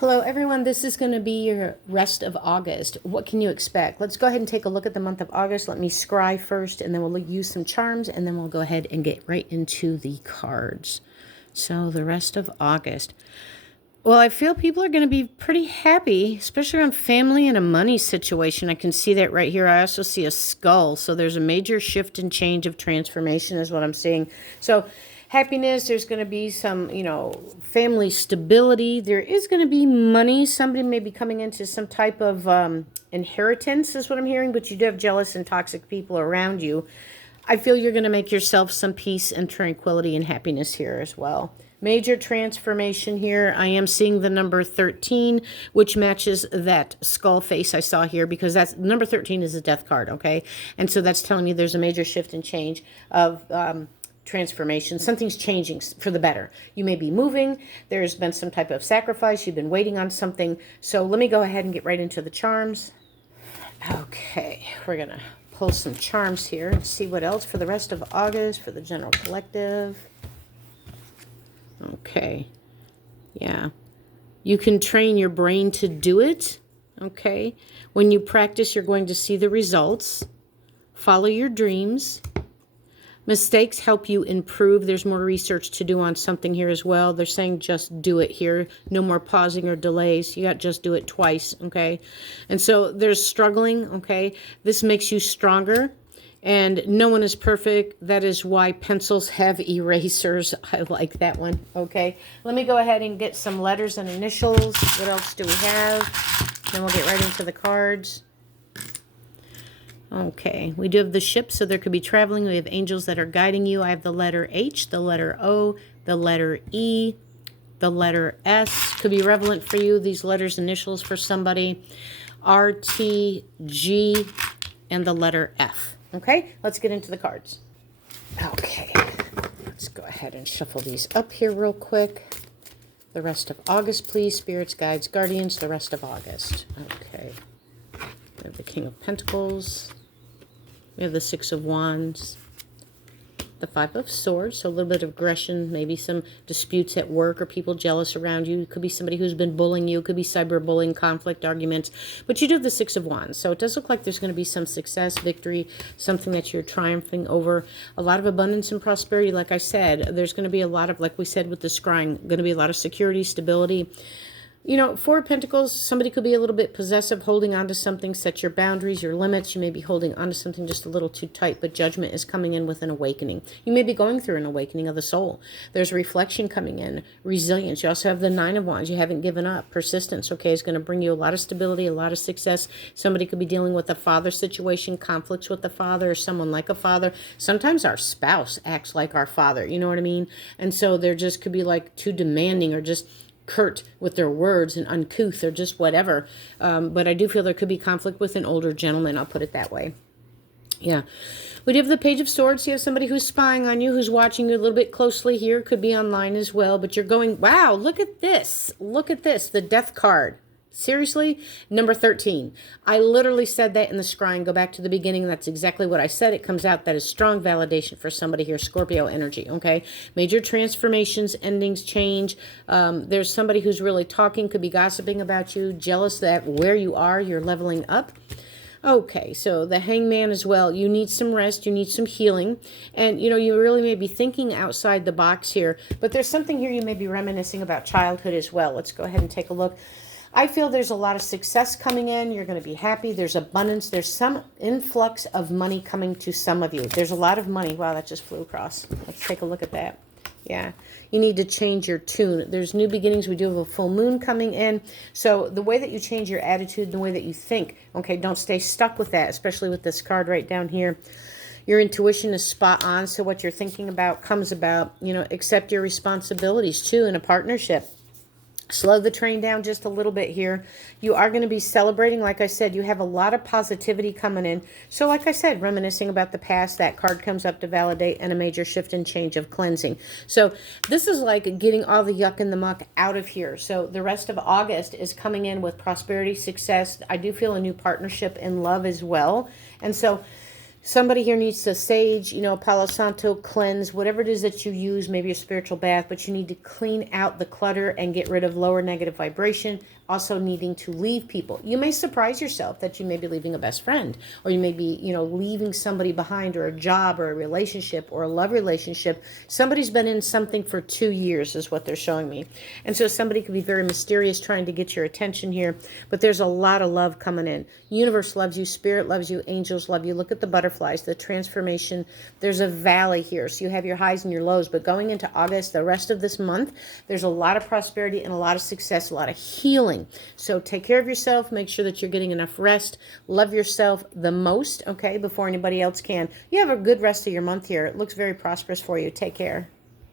Hello everyone, this is going to be your rest of August. What can you expect? Let's go ahead and take a look at the month of August. Let me scry first and then we'll use some charms and then we'll go ahead and get right into the cards. So the rest of August. Well, I feel people are going to be pretty happy, especially around family and a money situation. I can see that right here. I also see a skull. So there's a major shift and change of transformation is what I'm seeing. So happiness, there's going to be some, family stability. There is going to be money. Somebody may be coming into some type of inheritance is what I'm hearing, but you do have jealous and toxic people around you. I feel you're going to make yourself some peace and tranquility and happiness here as well. Major transformation here. I am seeing the number 13, which matches that skull face I saw here because that's number 13 is a death card, okay? And so that's telling me there's a major shift and change of transformation. Something's changing for the better. You may be moving. There's been some type of sacrifice. You've been waiting on something. So let me go ahead and get right into the charms. Okay, we're going to pull some charms here and see what else for the rest of August for the general collective. Okay, yeah. You can train your brain to do it, okay? When you practice, you're going to see the results. Follow your dreams. Mistakes help you improve. There's more research to do on something here as well. They're saying just do it here. No more pausing or delays. You got just do it twice, okay? And so there's struggling, okay? This makes you stronger. And no one is perfect. That is why pencils have erasers. I like that one, okay? Let me go ahead and get some letters and initials. What else do we have? Then we'll get right into the cards. Okay, we do have the ship, so there could be traveling. We have angels that are guiding you. I have the letter H, the letter O, the letter E, the letter S. Could be relevant for you, these letters, initials for somebody. R, T, G, and the letter F. Okay, let's get into the cards. Okay, let's go ahead and shuffle these up here real quick. The rest of August, please. Spirits, guides, guardians, the rest of August. Okay. We have the King of Pentacles. We have the Six of Wands. The Five of Swords, so a little bit of aggression, maybe some disputes at work or people jealous around you. It could be somebody who's been bullying you. It could be cyberbullying, conflict, arguments. But you do have the Six of Wands, so it does look like there's going to be some success, victory, something that you're triumphing over. A lot of abundance and prosperity, like I said. There's going to be a lot of, like we said with the scrying, going to be a lot of security, stability. You know, Four of Pentacles, somebody could be a little bit possessive, holding on to something. Set your boundaries, your limits. You may be holding on to something just a little too tight, but judgment is coming in with an awakening. You may be going through an awakening of the soul. There's reflection coming in, resilience. You also have the Nine of Wands. You haven't given up. Persistence, okay, is going to bring you a lot of stability, a lot of success. Somebody could be dealing with a father situation, conflicts with the father, or someone like a father. Sometimes our spouse acts like our father, you know what I mean? And so there just could be like too demanding or just curt with their words and uncouth or just whatever. But I do feel there could be conflict with an older gentleman. I'll put it that way. Yeah. We do have the Page of Swords. You have somebody who's spying on you, who's watching you a little bit closely here. Could be online as well. But you're going, wow, look at this. Look at this. The Death card. Seriously? Number 13. I literally said that in the scrying. Go back to the beginning. That's exactly what I said. It comes out. That is strong validation for somebody here. Scorpio energy, okay? Major transformations, endings, change. There's somebody who's really talking, could be gossiping about you, jealous that where you are, you're leveling up. Okay, so the Hangman as well. You need some rest. You need some healing. And, you know, you really may be thinking outside the box here. But there's something here you may be reminiscing about childhood as well. Let's go ahead and take a look. I feel there's a lot of success coming in. You're going to be happy. There's abundance. There's some influx of money coming to some of you. There's a lot of money. Wow, that just flew across. Let's take a look at that. Yeah, you need to change your tune. There's new beginnings. We do have a full moon coming in. So the way that you change your attitude, the way that you think, okay, don't stay stuck with that, especially with this card right down here. Your intuition is spot on. So what you're thinking about comes about. You know, accept your responsibilities too in a partnership. Slow the train down just a little bit here. You are going to be celebrating. Like I said, you have a lot of positivity coming in. So like I said, reminiscing about the past, that card comes up to validate and a major shift and change of cleansing. So this is like getting all the yuck and the muck out of here. So the rest of August is coming in with prosperity, success. I do feel a new partnership in love as well. And so Somebody here needs to sage, you know, Palo Santo, cleanse, whatever it is that you use, maybe a spiritual bath, but you need to clean out the clutter and get rid of lower negative vibration. Also needing to leave people. You may surprise yourself that you may be leaving a best friend, or you may be, you know, leaving somebody behind, or a job, or a relationship, or a love relationship. Somebody's been in something for 2 years is what they're showing me. And so somebody could be very mysterious trying to get your attention here, but there's a lot of love coming in. Universe loves you, spirit loves you, angels love you. Look at the butterflies, the transformation. There's a valley here, so you have your highs and your lows, but going into August, the rest of this month, there's a lot of prosperity and a lot of success, a lot of healing. So take care of yourself. Make sure that you're getting enough rest. Love yourself the most, okay, before anybody else can. You have a good rest of your month here. It looks very prosperous for you. Take care.